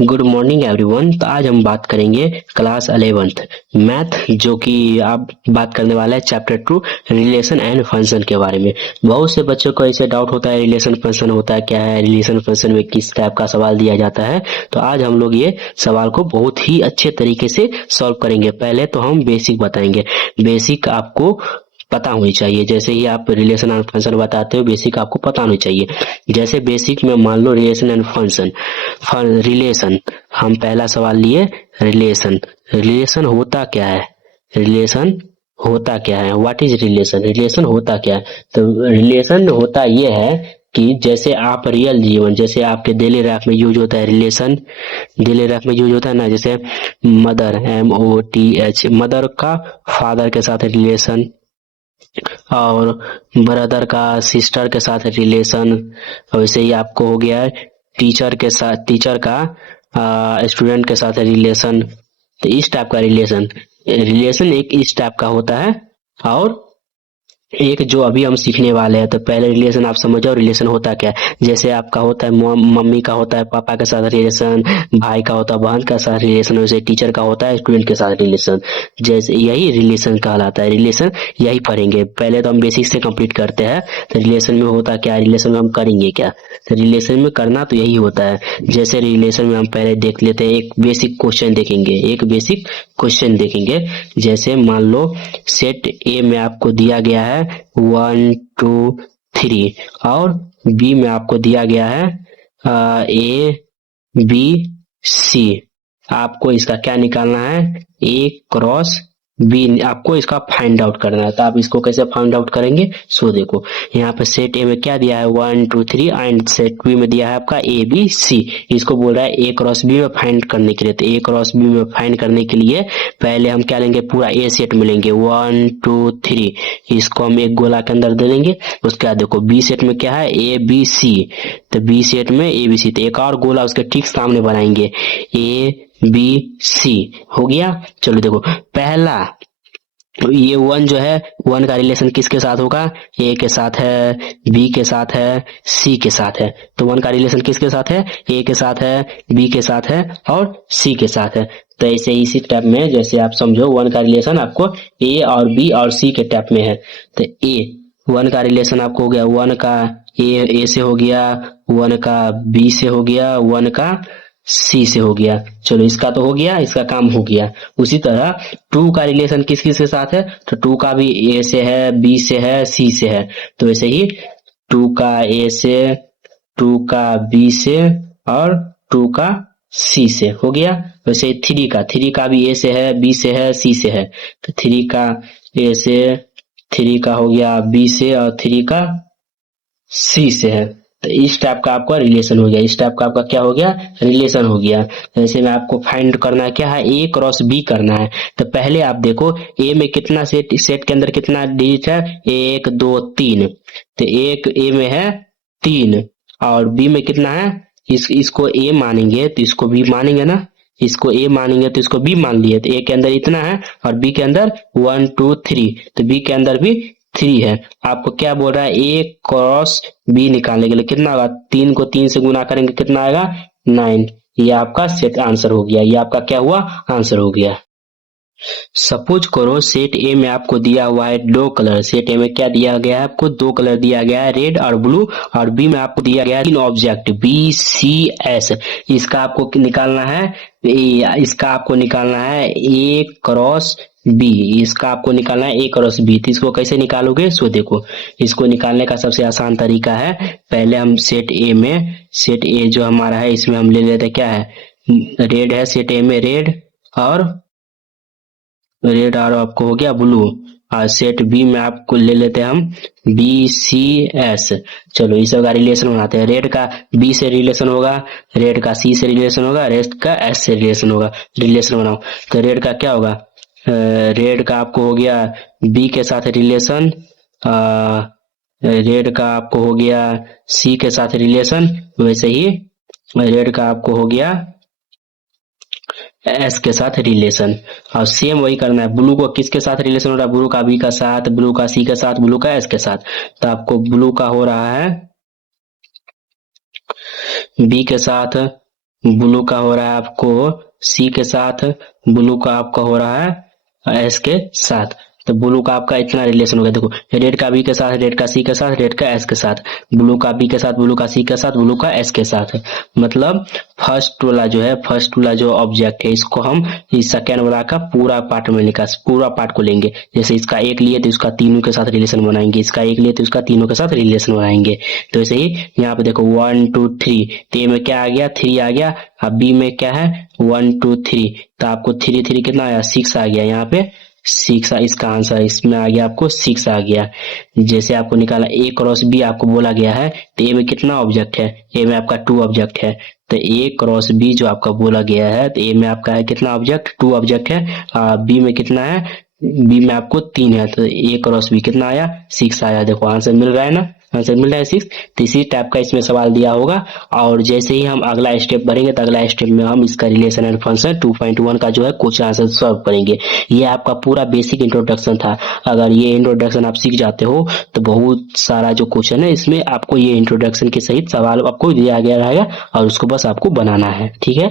Good morning everyone. तो आज हम बात करेंगे क्लास 11th मैथ, जो कि आप बात करने वाला है चैप्टर 2 रिलेशन एंड फंक्शन के बारे में। बहुत से बच्चों को ऐसे डाउट होता है रिलेशन फंक्शन होता है क्या है, रिलेशन फंक्शन में किस टाइप का सवाल दिया जाता है। तो आज हम लोग ये सवाल को बहुत ही अच्छे तरीके से सॉल्व करेंगे। पहले तो हम बेसिक बताएंगे। बेसिक आपको पता होनी चाहिए। जैसे ही आप रिलेशन एंड फंक्शन बताते हो, बेसिक आपको पता होनी चाहिए। जैसे बेसिक में मान लो रिलेशन एंड फंक्शन। रिलेशन, हम पहला सवाल लिए रिलेशन। रिलेशन होता क्या है? रिलेशन होता क्या है? What is relation? रिलेशन होता क्या है? तो रिलेशन होता ये है कि जैसे आप रियल जीवन, जैसे आपके डेली लाइफ में यूज होता है रिलेशन, डेली लाइफ में यूज होता है ना, जैसे मदर, MOTH, मदर का फादर के साथ रिलेशन, और ब्रदर का सिस्टर के साथ रिलेशन। वैसे ही आपको हो गया है टीचर के साथ, टीचर का स्टूडेंट के साथ रिलेशन। तो इस टाइप का रिलेशन, रिलेशन एक इस टाइप का होता है। और एक जो अभी हम सीखने वाले हैं, तो पहले रिलेशन आप समझ जाओ रिलेशन होता क्या है। जैसे आपका होता है मम्मी का होता है पापा के साथ रिलेशन, भाई का होता है बहन के साथ रिलेशन, वैसे टीचर का होता है स्टूडेंट के साथ रिलेशन। जैसे यही रिलेशन कहलाता है। रिलेशन यही पढ़ेंगे। पहले तो हम बेसिक से कंप्लीट करते हैं। तो रिलेशन में होता क्या है, रिलेशन में हम करेंगे क्या। तो रिलेशन में करना तो यही होता है। जैसे रिलेशन में हम पहले देख लेते हैं, एक बेसिक क्वेश्चन देखेंगे। एक बेसिक क्वेश्चन देखेंगे। जैसे मान लो सेट ए में आपको दिया गया है 1 2 3, और बी में आपको दिया गया है ABC। आपको इसका क्या निकालना है? A×B। आपको इसका फाइंड आउट करना है। तो आप इसको कैसे फाइंड आउट करेंगे? सो देखो, यहाँ पे सेट ए में क्या दिया है 1 2 3, एंड सेट बी में दिया है आपका ABC। इसको बोल रहा है A×B में फाइंड करने के लिए। तो A×B में फाइंड करने के लिए पहले हम क्या लेंगे, पूरा ए सेट में लेंगे 1 2 3। इसको हम एक गोला के अंदर दे देंगे। उसके बाद देखो बी सेट में क्या है ABC। तो बी सेट में ABC, तो एक और गोला उसके ठीक सामने बनाएंगे ABC। हो गया। चलो देखो, पहला ये 1 जो है, 1 का रिलेशन किसके साथ होगा? A के साथ है, B के साथ है, C के साथ है। तो 1 का रिलेशन किसके साथ है? A के साथ है, B के साथ है और C के साथ है। तो ऐसे इसी टाइप में, जैसे आप समझो 1 का रिलेशन आपको A और B और C के टाइप में है। तो A 1 का रिलेशन आपको हो गया, 1 का A से हो गया, 1 का B से हो गया, 1 का C से हो गया। चलो इसका तो हो गया, इसका काम हो गया। उसी तरह 2 का रिलेशन किस किस के साथ है? तो 2 का भी A से है, B से है, C से है। तो वैसे ही 2 का A से, 2 का B से और 2 का C से हो गया। वैसे ही 3 का भी A से है, B से है, C से है। तो 3 का A से, 3 का हो गया B से और 3 का C से है। तो इस टाइप का आपका रिलेशन हो गया। इस टाइप का आपका क्या हो गया? रिलेशन हो गया। ऐसे में आपको फाइंड करना है क्या है? A×B करना है। तो पहले आप देखो A में कितना सेट, सेट के अंदर कितना डिजिट है? 1 2 3। तो एक A में है 3, और B में कितना है? इसको A मानेंगे तो इसको B मानेंगे ना। इसको A मानेंगे तो इसको B मान लिए। तो A के अंदर इतना है और B के अंदर 1 2 3, तो B के अंदर भी 3 है। आपको क्या बोल रहा है? A×B निकालने के लिए कितना होगा? 3 को 3 से गुना करेंगे कितना आएगा? 9। ये आपका सेट आंसर हो गया। ये आपका क्या हुआ? आंसर हो गया। सपोज करो सेट ए में आपको दिया हुआ है 2 कलर। सेट ए में क्या दिया गया है? आपको 2 कलर दिया गया है, रेड और ब्लू। और बी में आपको दिया गया है 3 ऑब्जेक्ट BCS। इसका आपको निकालना है, इसका आपको निकालना है A×B। इसका आपको निकालना है A×B। तो इसको कैसे निकालोगे? सो देखो, इसको निकालने का सबसे आसान तरीका है, पहले हम सेट ए में, सेट ए जो हमारा है इसमें हम ले लेते क्या है, रेड है। सेट ए में रेड और आपको हो गया ब्लू। और सेट बी में आपको ले लेते हैं हम BCS। चलो इस का रिलेशन बनाते हैं। रेड का B से रिलेशन होगा, रेड का C से रिलेशन होगा, रेड का S से रिलेशन होगा। रिलेशन बनाओ। तो रेड का क्या होगा? रेड का आपको हो गया B के साथ रिलेशन, रेड का आपको हो गया C के साथ रिलेशन। वैसे ही रेड का आपको हो गया एस के साथ रिलेशन। और सेम वही करना है। ब्लू को किसके साथ रिलेशन हो रहा है? ब्लू का बी का साथ, ब्लू का सी के साथ, ब्लू का एस के साथ। तो आपको ब्लू का हो रहा है बी के साथ, ब्लू का हो रहा है आपको सी के साथ, ब्लू का आपका हो रहा है एस के साथ। तो ब्लू का आपका इतना रिलेशन हो गया। देखो रेड का बी के साथ, रेड का सी के साथ, रेड का एस के साथ, ब्लू का बी के साथ, ब्लू का सी के साथ, ब्लू का एस के साथ। मतलब फर्स्ट वाला जो ऑब्जेक्ट है इसको हम इस सेकेंड वाला का पूरा पार्ट में निकाल, पूरा पार्ट को लेंगे। जैसे इसका एक लिए तो इसका तीनों के साथ रिलेशन बनाएंगे, इसका एक लिए तो इसका तीनों के साथ रिलेशन बनाएंगे। तो ऐसे ही यहाँ पे देखो 1 2 3, तो ए में क्या आ गया 3 आ गया, अब बी में क्या है 1 2 3, तो आपको 3 3 कितना आया 6 आ गया। यहाँ पे 6 इसका आंसर इसमें आ गया, आपको 6 आ गया। जैसे आपको निकाला ए क्रॉस बी आपको बोला गया है, तो ए में कितना ऑब्जेक्ट है, ए में आपका 2 ऑब्जेक्ट है। तो ए क्रॉस बी जो आपका बोला गया है, तो ए में आपका है कितना ऑब्जेक्ट 2 ऑब्जेक्ट है, बी में कितना है, बी में आपको 3 है, तो ए क्रॉस बी कितना आया 6 आया। देखो आंसर मिल रहा है ना, आंसर मिल रहा है 6। तो इसी टाइप का इसमें सवाल दिया होगा। और जैसे ही हम अगला स्टेप बढ़ेंगे तो अगला स्टेप में हम इसका रिलेशन एंड फंक्शन 2.1 का जो है क्वेश्चन आंसर सॉल्व करेंगे। ये आपका पूरा बेसिक इंट्रोडक्शन था। अगर ये इंट्रोडक्शन आप सीख जाते हो तो बहुत सारा जो क्वेश्चन है इसमें आपको ये इंट्रोडक्शन के सहित सवाल आपको दिया गया रहेगा और उसको बस आपको बनाना है। ठीक है।